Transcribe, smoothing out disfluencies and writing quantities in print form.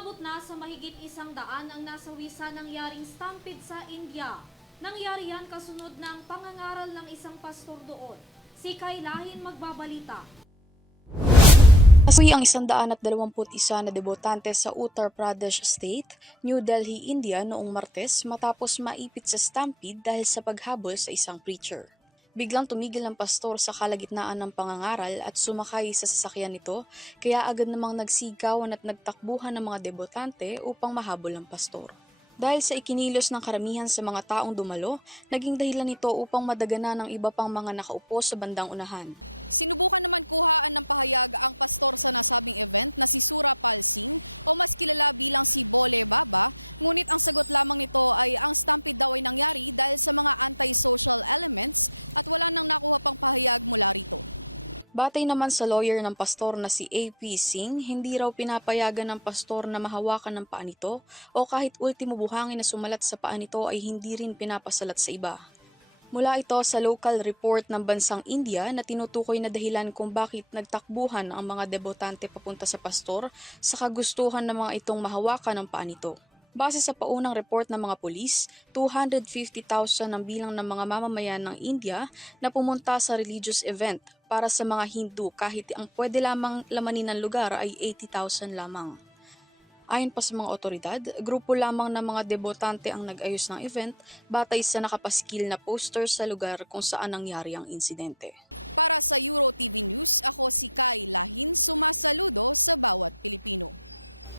Umabot na sa mahigit 100 ang nasawi sa nangyaring stampede sa India. Nangyari yan kasunod ng pangangaral ng isang pastor doon. Si Kaylahin magbabalita. Nasawi ang 121 na debutante sa Uttar Pradesh State, New Delhi, India noong Martes matapos maipit sa stampede dahil sa paghabol sa isang preacher. Biglang tumigil ang pastor sa kalagitnaan ng pangangaral at sumakay sa sasakyan nito, kaya agad namang nagsigawan at nagtakbuhan ng mga debutante upang mahabol ang pastor. Dahil sa ikinilos ng karamihan sa mga taong dumalo, naging dahilan nito upang madaganan ng iba pang mga nakaupo sa bandang unahan. Batay naman sa lawyer ng pastor na si A.P. Singh, hindi raw pinapayagan ng pastor na mahawakan ng paa nito o kahit ultimo buhangin na sumalat sa paa nito ay hindi rin pinapasalat sa iba. Mula ito sa local report ng bansang India na tinutukoy na dahilan kung bakit nagtakbuhan ang mga debutante papunta sa pastor sa kagustuhan ng mga itong mahawakan ng paa nito. Base sa paunang report ng mga pulis, 250,000 ang bilang ng mga mamamayan ng India na pumunta sa religious event para sa mga Hindu kahit ang pwede lamang lamanin ng lugar ay 80,000 lamang. Ayon pa sa mga otoridad, grupo lamang ng mga debutante ang nag-ayos ng event batay sa nakapaskil na poster sa lugar kung saan nangyari ang insidente.